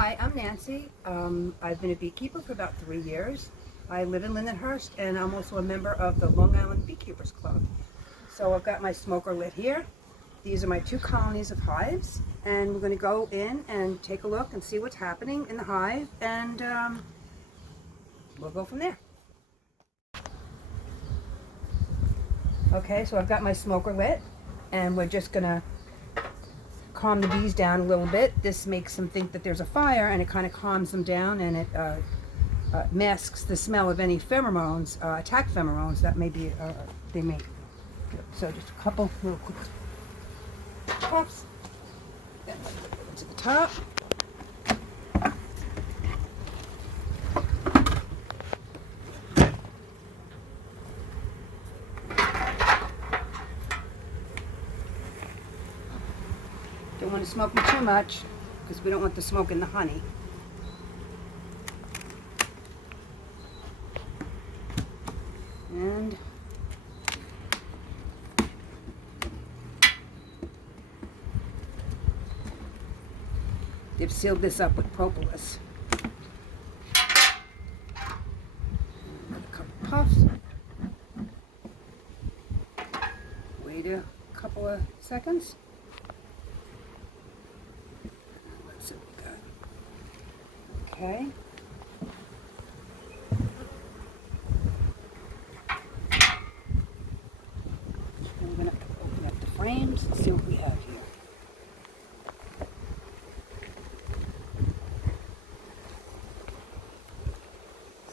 Hi, I'm Nancy. I've been a beekeeper for about 3 years. I live in Lindenhurst, and I'm also a member of the Long Island Beekeepers Club. So I've got my smoker lit here. These are my 2 colonies of hives, and we're going to go in and take a look and see what's happening in the hive, and we'll go from there. Okay, so I've got my smoker lit, and we're just going to calm the bees down a little bit. This makes them think that there's a fire, and it kind of calms them down, and it masks the smell of any pheromones, attack pheromones that maybe they make. So just a couple little quick puffs. Then to the top. Don't want to smoke them too much because we don't want the smoke in the honey. And they've sealed this up with propolis. Another couple puffs. Wait a couple of seconds. Let's see what we got. Okay. I'm going to open up the frames and see what we have here.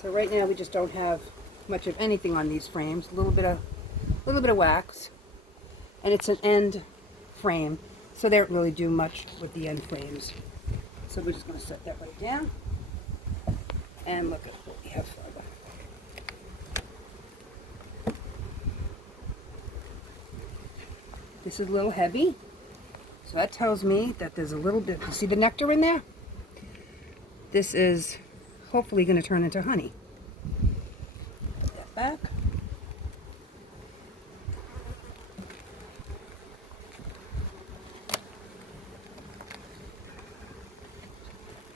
So right now we just don't have much of anything on these frames. A little bit of wax, and it's an end frame, so they don't really do much with the end frames. So we're just going to set that right down and look at what we have further. This is a little heavy, so that tells me that there's a little bit. You see the nectar in there? This is hopefully going to turn into honey. Put that back.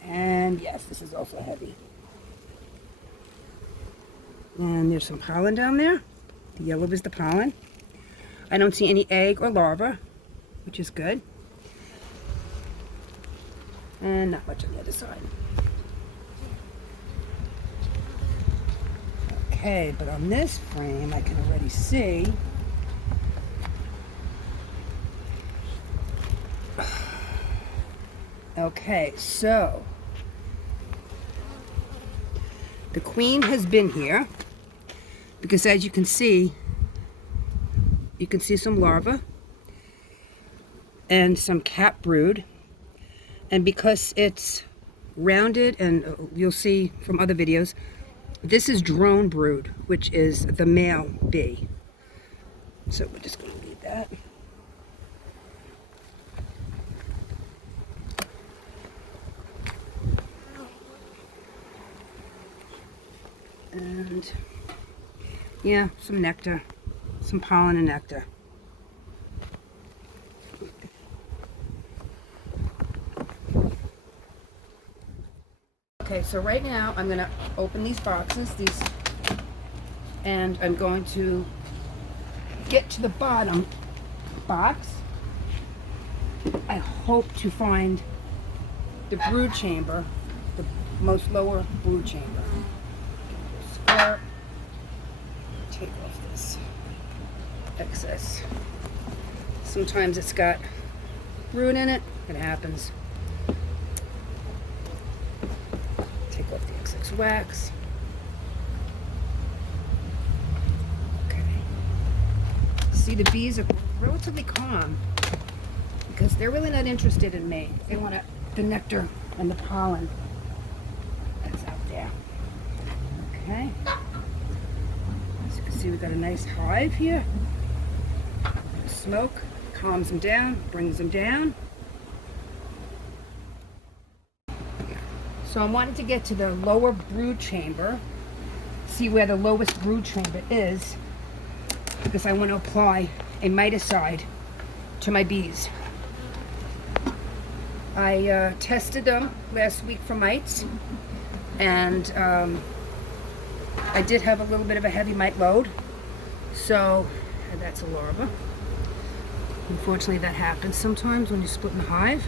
And yes, this is also heavy. And there's some pollen down there. The yellow is the pollen. I don't see any egg or larva, which is good. And not much on the other side. Okay, but on this frame I can already see okay, so the queen has been here because, as you can see some larvae and some cap brood, and because it's rounded, and you'll see from other videos, this is drone brood, which is the male bee. So we're just going to leave that. And yeah, some nectar, some pollen and nectar. Okay, so right now I'm going to open these boxes, and I'm going to get to the bottom box. I hope to find the brood chamber, the most lower brood chamber. Squirt, take off this excess. Sometimes it's got brood in it. It happens. Take off the excess wax. Okay. See, the bees are relatively calm because they're really not interested in me. They want the nectar and the pollen that's out there. Okay. As you can see, we've got a nice hive here. Smoke calms them down, brings them down. So I'm wanting to get to the lower brood chamber, see where the lowest brood chamber is, because I want to apply a miticide to my bees. I tested them last week for mites, and I did have a little bit of a heavy mite load. So, and that's a larva. Unfortunately, that happens sometimes when you split in the hive.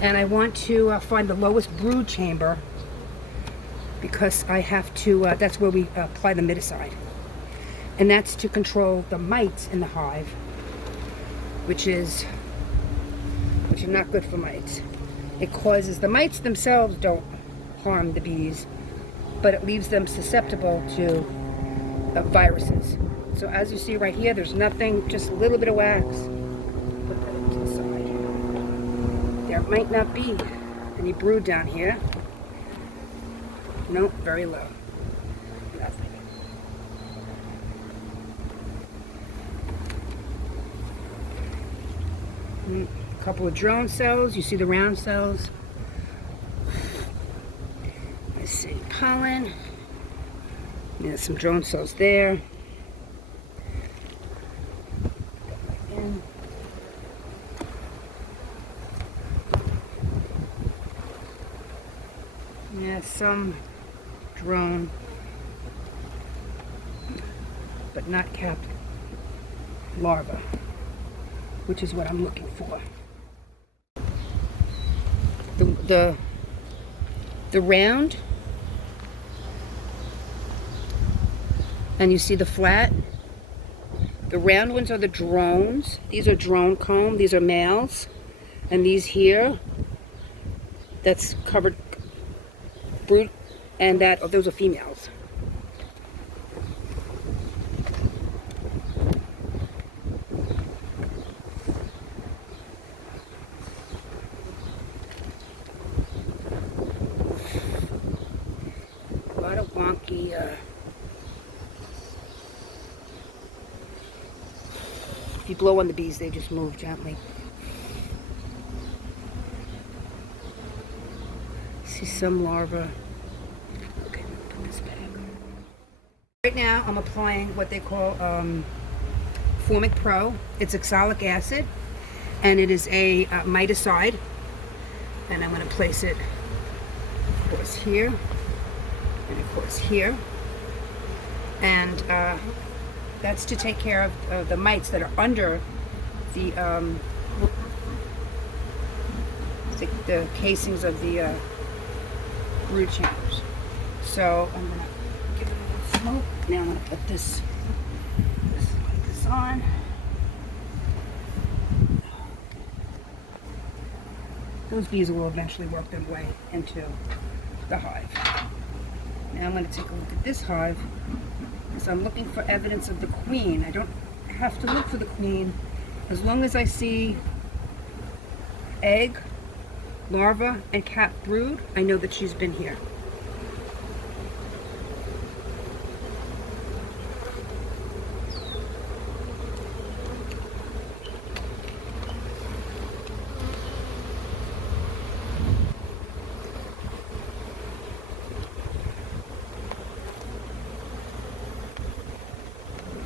And I want to find the lowest brood chamber, because I have to, that's where we apply the miticide. And that's to control the mites in the hive, which are not good for mites. It causes, the mites themselves don't harm the bees, but it leaves them susceptible to viruses. So as you see right here, there's nothing, just a little bit of wax. Put that into the side. There might not be any brood down here. Nope, very low. Nothing. A couple of drone cells. You see the round cells. Let's see, pollen. There's some drone cells there. Yeah, some drone, but not capped larva, which is what I'm looking for. The round, and you see the flat. The round ones are the drones. These are drone comb. These are males, and these here, that's covered brood, and those are females. A lot of wonky if you blow on the bees, they just move gently. See some larvae. Okay, put this back. Right now, I'm applying what they call Formic Pro. It's oxalic acid, and it is a miticide. And I'm going to place it, of course, here, and of course here. And that's to take care of the mites that are under the casings of the brood chambers. So I'm going to give it a little smoke. Now I'm going to put this on. Those bees will eventually work their way into the hive. Now I'm going to take a look at this hive. So I'm looking for evidence of the queen. I don't have to look for the queen. As long as I see egg, larva, and capped brood, I know that she's been here.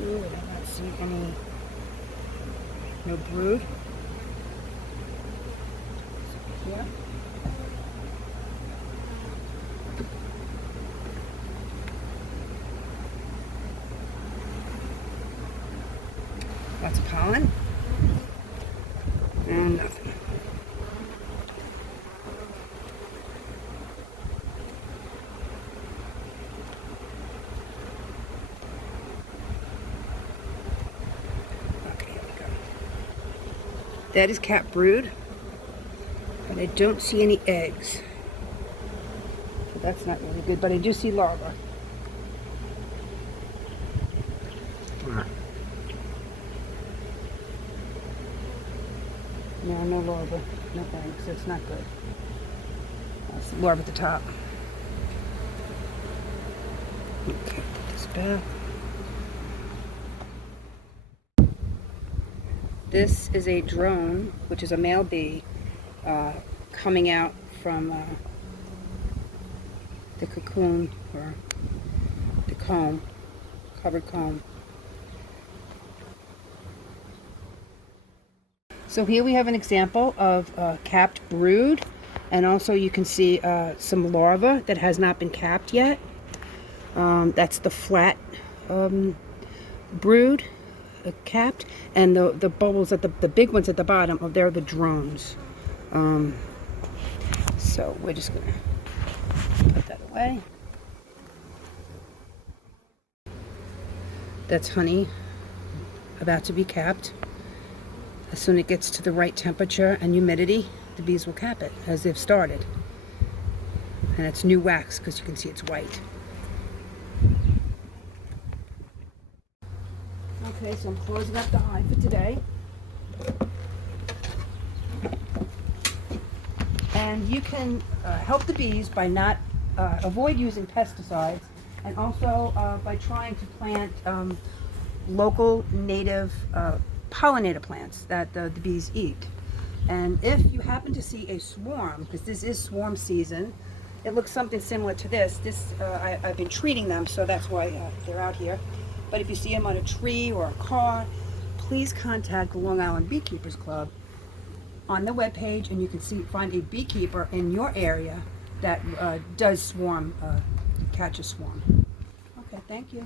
Ooh, I don't see no brood. Yeah. Lots of pollen. And nothing. Okay, here we go. That is capped brood. But I don't see any eggs. So that's not really good, but I do see larvae. No larvae, no eggs. That's not good. That's the larvae at the top. Okay, put this back. This is a drone, which is a male bee, coming out from the cocoon, or the comb, covered comb. So here we have an example of a capped brood, and also you can see some larva that has not been capped yet. That's the flat brood, capped, and the bubbles at the big ones at the bottom, they're the drones. So we're just gonna put that away. That's honey about to be capped. As soon as it gets to the right temperature and humidity, the bees will cap it as they've started. And it's new wax because you can see it's white. Okay, so I'm closing up the hive for today. And you can help the bees by not avoid using pesticides, and also by trying to plant local native pollinator plants that the bees eat. And if you happen to see a swarm, because this is swarm season, it looks something similar to this. I've been treating them, so that's why they're out here. But if you see them on a tree or a car, please contact the Long Island Beekeepers Club on the webpage, and you can find a beekeeper in your area that does catch a swarm. Okay, thank you.